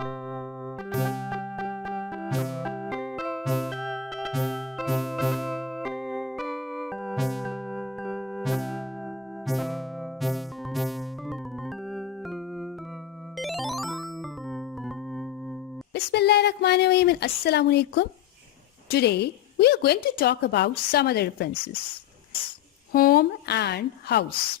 Bismillahirrahmanirrahim and Assalamu alaikum. Today we are going to talk about some other differences. Home and house.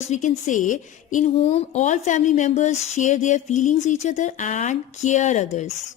We can say in home all family members share their feelings each other and care others.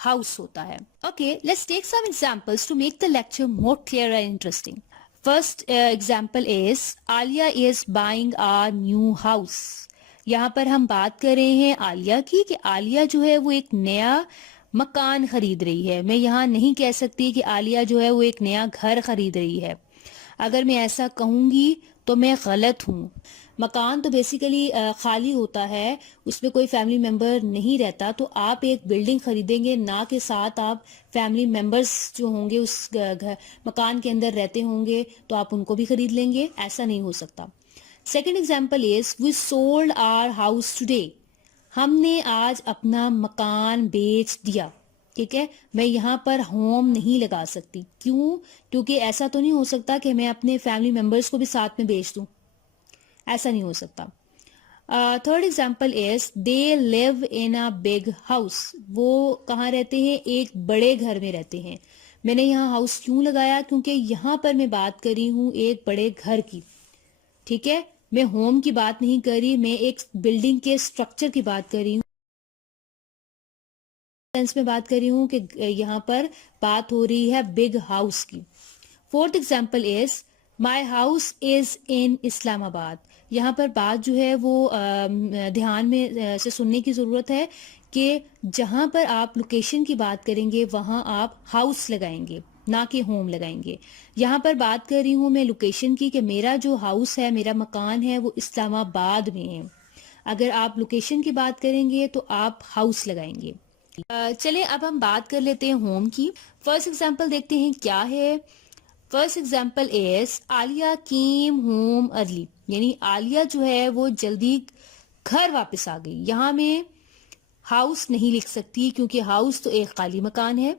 house ہوتا ہے. Okay, let's take some examples to make the lecture more clear and interesting. First example is Alia is buying a new house. یہاں پر ہم بات کر رہے ہیں عالیہ کی کہ عالیہ جو ہے وہ ایک نیا مکان خرید رہی ہے. میں یہاں نہیں کہہ سکتی کہ عالیہ جو ہے وہ ایک نیا گھر خرید رہی ہے. اگر میں ایسا کہوں گی تو میں غلط ہوں. مکان تو بیسیکلی خالی ہوتا ہے, اس میں کوئی فیملی ممبر نہیں رہتا, تو آپ ایک بلڈنگ خریدیں گے, نہ کہ ساتھ آپ فیملی ممبرز جو ہوں گے اس مکان کے اندر رہتے ہوں گے تو آپ ان کو بھی خرید لیں گے. ایسا نہیں ہو سکتا. Second example is we sold our house today. ہم نے آج اپنا مکان بیچ دیا. ٹھیک ہے, میں یہاں پر ہوم نہیں لگا سکتی. کیوں؟ کیونکہ ایسا تو نہیں ہو سکتا کہ میں اپنے فیملی ممبرز کو بھی ساتھ میں بیچ دوں. ایسا نہیں ہو سکتا. Third example is they live in a big house. وہ کہاں رہتے ہیں؟ ایک بڑے گھر میں رہتے ہیں. میں نے یہاں ہاؤس کیوں لگایا؟ کیونکہ یہاں پر میں بات کر رہی ہوں ایک بڑے گھر کی. ٹھیک ہے, میں ہوم کی بات نہیں کر رہی, میں ایک بلڈنگ کے اسٹرکچر کی بات کر رہی ہوں. میں بات کر رہی ہوں کہ یہاں پر بات ہو رہی ہے بگ ہاؤس کی. Fourth example is my house is in Islamabad آباد. یہاں پر بات جو ہے وہ دھیان میں سے سننے کی ضرورت ہے کہ جہاں پر آپ لوکیشن کی بات کریں گے وہاں آپ ہاؤس لگائیں گے, نہ کہ ہوم لگائیں گے. یہاں پر بات کر رہی ہوں میں لوکیشن کی کہ میرا جو ہاؤس ہے, میرا مکان ہے, وہ اسلام آباد میں ہے. اگر آپ لوکیشن کی بات کریں گے تو آپ ہاؤس لگائیں گے. چلیں اب ہم بات کر لیتے ہیں ہوم کی. فرسٹ ایگزامپل دیکھتے ہیں کیا ہے. First example is Alia came home early. یعنی عالیہ جو ہے وہ جلدی گھر واپس آ گئی. یہاں میں ہاؤس نہیں لکھ سکتی کیونکہ ہاؤس تو ایک خالی مکان ہے.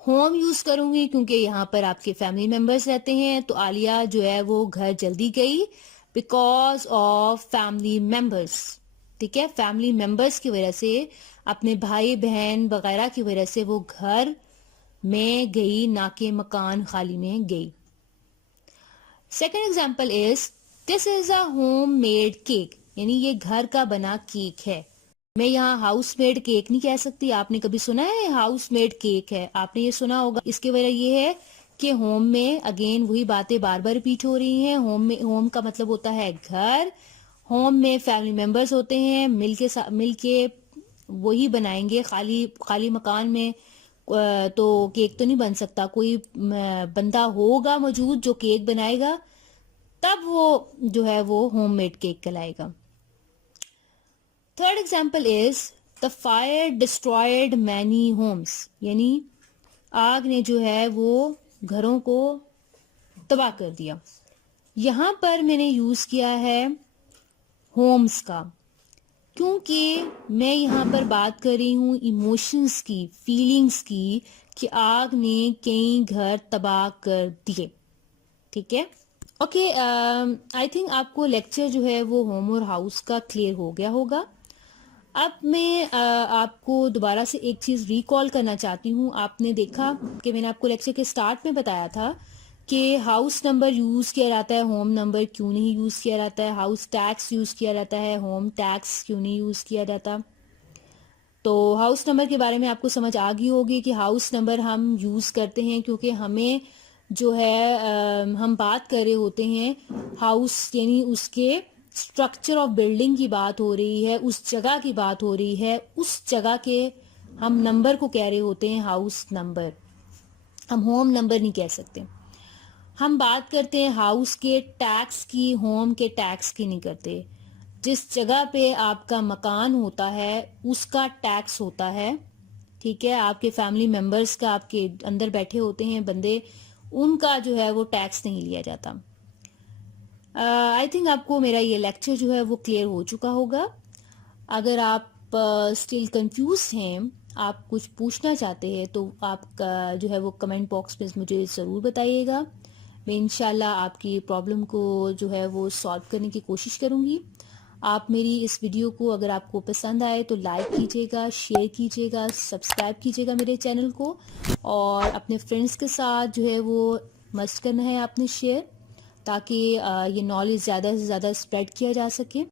ہوم یوز کروں گی کیونکہ یہاں پر آپ کے فیملی ممبرز رہتے ہیں, تو عالیہ جو ہے وہ گھر جلدی گئی بیکاز آف فیملی ممبرز. ٹھیک ہے, فیملی ممبرز کی وجہ سے, اپنے بھائی بہن وغیرہ کی وجہ سے وہ گھر میں گئی, نہ کہ مکان خالی میں گئی. Second example is this is a home made cake. یعنی یہ گھر کا بنا کیک ہے. میں یہاں ہاؤس میڈ کیک نہیں کہہ سکتی. آپ نے کبھی سنا ہے ہاؤس میڈ کیک ہے؟ آپ نے یہ سنا ہوگا. اس کی وجہ یہ ہے کہ ہوم میں اگین وہی باتیں بار بار ریپیٹ ہو رہی ہیں. ہوم کا مطلب ہوتا ہے گھر. ہوم میں فیملی ممبرز ہوتے ہیں, مل کے وہی بنائیں گے. خالی مکان میں تو کیک تو نہیں بن سکتا. کوئی بندہ ہوگا موجود جو کیک بنائے گا, تب وہ جو ہے وہ ہوم میڈ کیک کہلائے گا. Third example is the fire destroyed many homes. یعنی آگ نے جو ہے وہ گھروں کو تباہ کر دیا. یہاں پر میں نے یوز کیا ہے ہومس کا کیونکہ میں یہاں پر بات کر رہی ہوں ایموشنز کی, فیلنگز کی, کہ آگ نے کئی گھر تباہ کر دیے. ٹھیک ہے, اوکے. آئی تھنک آپ کو لیکچر جو ہے وہ ہوم اور ہاؤس کا کلیئر ہو گیا ہوگا. اب میں آپ کو دوبارہ سے ایک چیز ریکال کرنا چاہتی ہوں. آپ نے دیکھا کہ میں نے آپ کو لیکچر کے سٹارٹ میں بتایا تھا کہ ہاؤس نمبر یوز کیا جاتا ہے, ہوم نمبر کیوں نہیں یوز کیا جاتا ہے. ہاؤس ٹیکس یوز کیا جاتا ہے, ہوم ٹیکس کیوں نہیں یوز کیا جاتا. تو ہاؤس نمبر کے بارے میں آپ کو سمجھ آ گئی ہوگی کہ ہاؤس نمبر ہم یوز کرتے ہیں کیونکہ ہمیں جو ہے ہم بات کر رہے ہوتے ہیں ہاؤس, یعنی اس کے اسٹرکچر آف بلڈنگ کی بات ہو رہی ہے, اس جگہ کی بات ہو رہی ہے, اس جگہ کے ہم نمبر کو کہہ رہے ہوتے ہیں ہاؤس نمبر. ہم ہوم نمبر نہیں کہہ سکتے. ہم بات کرتے ہیں ہاؤس کے ٹیکس کی, ہوم کے ٹیکس کی نہیں کرتے. جس جگہ پہ آپ کا مکان ہوتا ہے اس کا ٹیکس ہوتا ہے. ٹھیک ہے, آپ کے فیملی ممبرز کا, آپ کے اندر بیٹھے ہوتے ہیں بندے, ان کا جو ہے وہ ٹیکس نہیں لیا جاتا. آئی تھنک آپ کو میرا یہ لیکچر جو ہے وہ کلیئر ہو چکا ہوگا. اگر آپ اسٹل کنفیوز ہیں, آپ کچھ پوچھنا چاہتے ہیں, تو آپ کا جو ہے وہ کمنٹ باکس میں مجھے ضرور بتائیے گا. میں انشاءاللہ آپ کی پرابلم کو جو ہے وہ سالو کرنے کی کوشش کروں گی. آپ میری اس ویڈیو کو اگر آپ کو پسند آئے تو لائک کیجیے گا, شیئر کیجیے گا, سبسکرائب کیجیے گا میرے چینل کو, اور اپنے فرینڈس کے ساتھ جو ہے وہ مسٹ کرنا ہے آپ نے شیئر, تاکہ یہ نالج زیادہ سے زیادہ اسپریڈ کیا جا سکے.